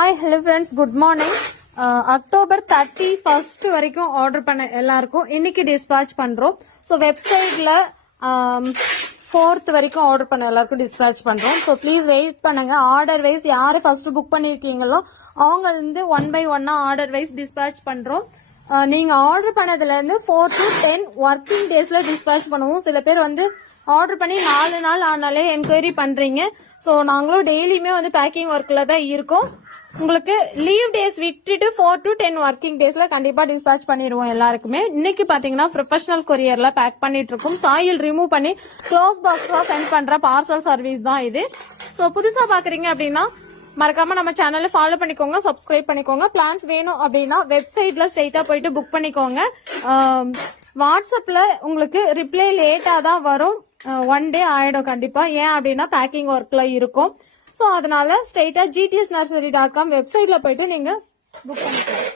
Hi, hello friends, good morning. October 31st வரைக்கும் order பண்ண எல்லாருக்கும் இன்னைக்கு டிஸ்பேட்ச் பண்றோம். ஸோ வெப்சைட்ல 4th வரைக்கும் ஆர்டர் பண்ண எல்லாருக்கும் டிஸ்பேட்ச் பண்றோம். ஸோ ப்ளீஸ் வெயிட் பண்ணுங்க. ஆர்டர் வைஸ் யாரு ஃபர்ஸ்ட் புக் பண்ணிருக்கீங்களோ அவங்க வந்து 1 by 1 ஆர்டர் வைஸ் டிஸ்பேட்ச் பண்றோம். நீங்க ஆர்டர் பண்ணதுல இருந்து 4 to 10 ஒர்க்கிங் டேஸ்ல டிஸ்பேட்ச் பண்ணுவோம். சில பேர் வந்து ஆர்டர் பண்ணி 4 நாள் ஆனாலே என்கொயரி பண்றீங்க. ஸோ நாங்களும் டெய்லியுமே வந்து பேக்கிங் ஒர்க்ல தான் இருக்கோம். உங்களுக்கு லீவ் டேஸ் விட்டுட்டு 4 to 10 ஒர்க்கிங் டேஸ்ல கண்டிப்பா டிஸ்பேட்ச் பண்ணிடுவோம் எல்லாருக்குமே. இன்னைக்கு பாத்தீங்கன்னா ப்ரொஃபஷனல் கொரியர்ல பேக் பண்ணிட்டு இருக்கோம். சாயில் ரிமூவ் பண்ணி க்ளோஸ் பாக்ஸ்ல சென்ட் பண்ற பார்சல் சர்வீஸ் தான் இது. ஸோ புதுசா பாக்குறீங்க அப்படின்னா மறக்காம நம்ம சேனலை ஃபாலோ பண்ணிக்கோங்க, சப்ஸ்கிரைப் பண்ணிக்கோங்க. பிளான்ஸ் வேணும் அப்படின்னா வெப்சைட்ல ஸ்ட்ரெயிட்டா போயிட்டு புக் பண்ணிக்கோங்க. வாட்ஸ்அப்ல உங்களுக்கு ரிப்ளை லேட்டா தான் வரும். 1 day ஆயிடும் கண்டிப்பா. ஏன் அப்படின்னா பேக்கிங் ஒர்க்ல இருக்கும். ஸோ அதனால ஸ்ட்ரெயிட்டா gtsnursery.com வெப்சைட்ல போயிட்டு நீங்க புக் பண்ணிக்கலாம்.